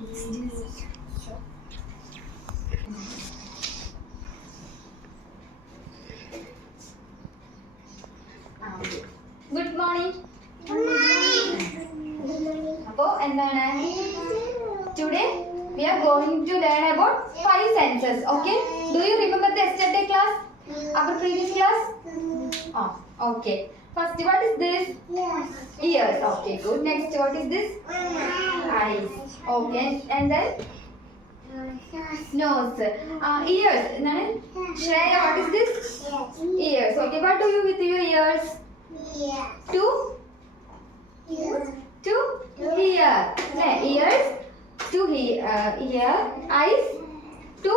Good morning. Appo endana today we are going to learn about 5 senses. Okay, do you remember the yesterday class, our previous class? Okay, first what is this? Ears. Okay, good. Next what is this? Eyes. Okay, and then nose. Ears. Shreya, what is this? Ears. Okay, what do you with your ears? To hear. Ears to hear. Eyes to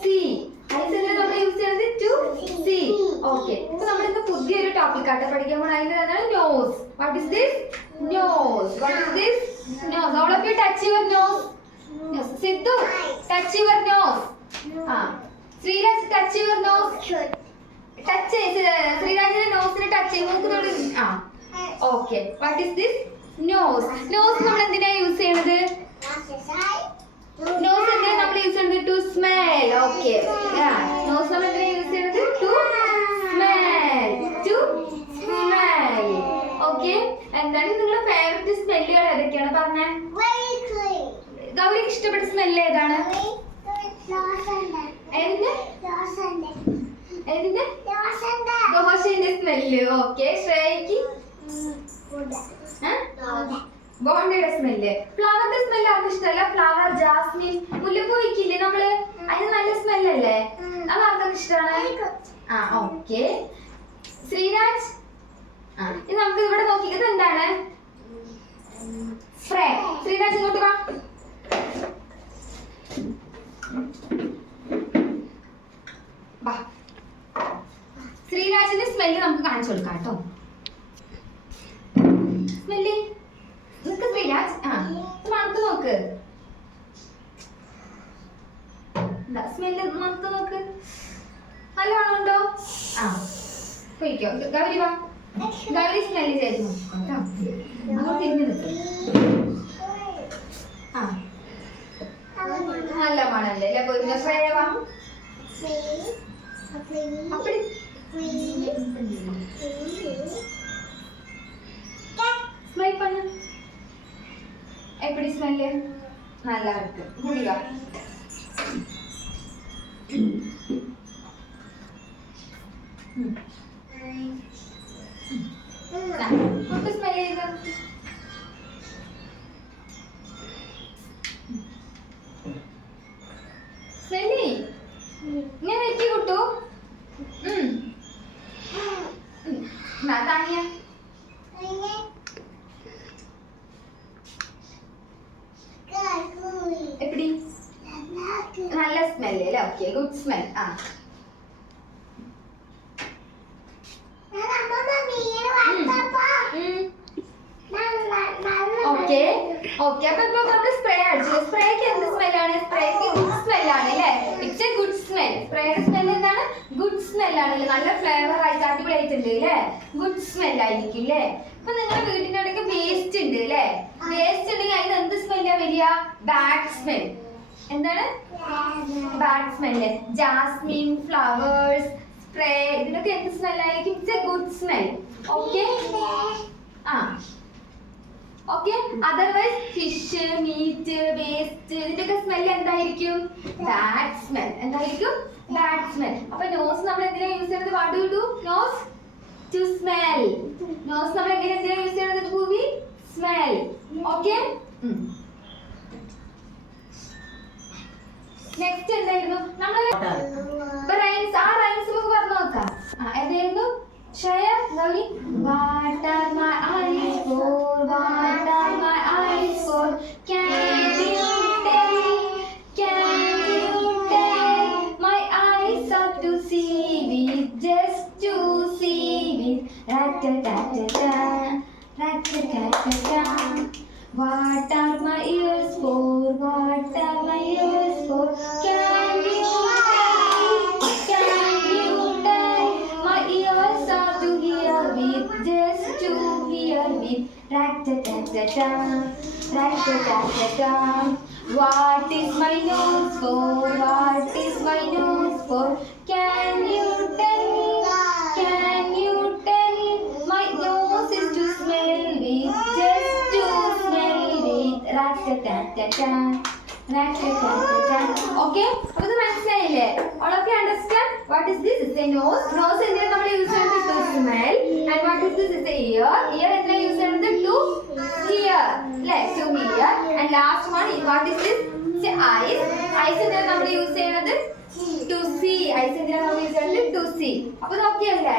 see. Eyes എല്ലാം നമ്മൾ use ചെയ്യുന്നത് to see. Okay, അപ്പോൾ നമ്മൾ ഇന്ന് പുതിയൊരു topic ആയിട്ട് പഠിക്കാൻ പോകുന്നത് അതിന്റെതാണ് nose. What is this? Nose. What is this? Nose. All of you touch your nose. Siddu, touch your nose. Sriraj, touch your nose. Touch Sriraj's nose ne touch ചെയ്യുന്നത്. Okay, what is this? Nose. Nose നമ്മൾ എന്തിനാ use ചെയ്യുന്നത്? Nose എന്തിനാ നമ്മൾ use ചെയ്യുന്നത്? To smell. Okay, nose നമ്മൾ എന്തിനാ use ചെയ്യുന്നത്? To smell. To smell. Okay, എന്താണ് നിങ്ങളുടെ ഫേവറേറ്റ് സ്മെല്ലുകൾ ഏതൊക്കെയാണ് പറഞ്ഞേ? ഗൗരിക്ക് ഇഷ്ടപ്പെട്ട സ്മെല്ല് ഏതാണ്? ദോശന്റെ സ്മെല്ല്. ഓക്കെ, ശ്രേയക്ക് ബോണ്ടയുടെ സ്മെല്ല്. ഫ്ലവറിന്റെ സ്മെല്ല് ആർക്കും ഇഷ്ടമല്ല. ഫ്ലവർ, ജാസ്മിൻ, മുല്ലപ്പൂയിക്കില്ലേ നമ്മള്, അതിന് നല്ല സ്മെല്ലല്ലേ, അത് ആർക്കും ഇഷ്ടമാണ്. ഓക്കെ, ശ്രീരാജ്, ഇത് നമുക്ക് ഇവിടെ നോക്കിയത് എന്താണ്? സ്പ്രേ. ശ്രീരാജ് ഇങ്ങോട്ട് വാ. ശ്രീരാജിന്റെ സ്മെല്ല് നമുക്ക് കാണിച്ചു കൊടുക്കാം കേട്ടോ. സ്മെല്ല് നിനക്ക് ശ്രീരാജ് മണത്ത് നോക്ക്. സ്മെല്ല് മണത്ത് നോക്ക്. നല്ല മണമുണ്ടോ? പോയിക്കോ. ഗൗരി വാ. ഗൗരി സ്മെല്ല് ചെയ്ത് നോക്കാം കേട്ടോ. അങ്ങോട്ട് തിരിഞ്ഞു നിൽക്കും. നല്ല മണല്ലേ അല്ലേ? പോയി ശ്രേയ വാ. அப்படி ஸ்மெல் பண்ணு. எப்படி ஸ்மெல்? நல்லா இருக்கு. குடிவா. குட்டு ஸ்மெல் ചെയ്തു. സ്മെല്ലി ഇങ്ങനെ വെക്കി കിട്ടൂ. താനിയ എപ്പടി? നല്ല സ്മെല്ല് അല്ലേ? Okay, good smell. Okay okay, അപ്പൊ ഇപ്പൊ നമ്മള് സ്പ്രേ അടിച്ചു. സ്പ്രേക്ക് എന്ത് സ്മെല്ലാണ്? സ്പ്രേക്ക് ഗുഡ് സ്മെല്ലാണ് അല്ലേ? It's a good smell. സ്പ്രേയുടെ സ്മെൽ എന്താണ്? ഗുഡ് സ്മെല്ലാണ്. നല്ല ഫ്ലേവർ ആയിട്ട് അടിപൊളിയായിട്ടുണ്ട് അല്ലേ? ഗുഡ് സ്മെൽ ആയിരിക്കും അല്ലേ? ഇപ്പൊ നിങ്ങളുടെ വീടിന്റെ ഇടയ്ക്ക് വേസ്റ്റ് ഉണ്ട് അല്ലേ? വേസ്റ്റ് ഉണ്ടെങ്കിൽ അതിന് എന്ത് സ്മെല്ലാ വരിക? Bad smell. എന്താണ് bad smell? Jasmine, flowers, spray, ഇതിനൊക്കെ എന്ത് സ്മെല്ലായിരിക്കും? It's a good smell. Okay, okay. Otherwise fish, meat, waste, ഇതിന്റെയൊക്കെ സ്മെൽ എന്തായിരിക്കും? Bad smell. എന്തായിരിക്കും? Bad smell. അപ്പൊ നോസ് നമ്മൾ എന്തിനാ യൂസ് ചെയ്യുന്നത്? What do you do? Nose to smell. Nose നമ്മൾ എങ്ങനെ എന്തിനാ യൂസ് ചെയ്യുന്നത്? ഭൂവി സ്മെൽ. ഓക്കെ, നെക്സ്റ്റ് എന്തായിരുന്നു? നമ്മൾ റൈംസ്. ആ റൈംസ് നമുക്ക് പറഞ്ഞു നോക്കാം. എന്തായിരുന്നു? Shreya, Gauri. What are my eyes for? What are my eyes for? Can you tell? Can you tell? My eyes are to see with, just to see with. Rat-a-tat-ta-ta, rat-a-tat-ta-ta. What are my ears for? What are my ears for? Can you tell? Can you tell? My ears are to hear with, just to hear with. Rat-a-tat-ta-ta, Rat-a-tat-ta-ta. What is my nose for? What is my nose for? Can you tell me? Can you tell me? My nose is to smell with, just to smell with. Rat-a-tat-ta-ta. Rat-a-tat-ta-ta. Okay? അപ്പോൾ ഇത് മനസ്സിലായില്ലേ? All of you understand? What is this? It's a nose. Nose എന്തിനാ നമ്മൾ use ചെയ്യുന്നത്? To smell. And what is this? It's a ear. Ear എന്തിനാ use ചെയ്യുന്നത്? To hear. അല്ലേ? To hear. And last one, what is this? It's a eyes. Eyes എന്തിനാ നമ്മൾ use ചെയ്യുന്നത്? To see. Eyes എന്തിനാ നമ്മൾ യൂസ് ചെയ്യുന്നത്? To see. അപ്പോൾ ഇത് okay അല്ലേ?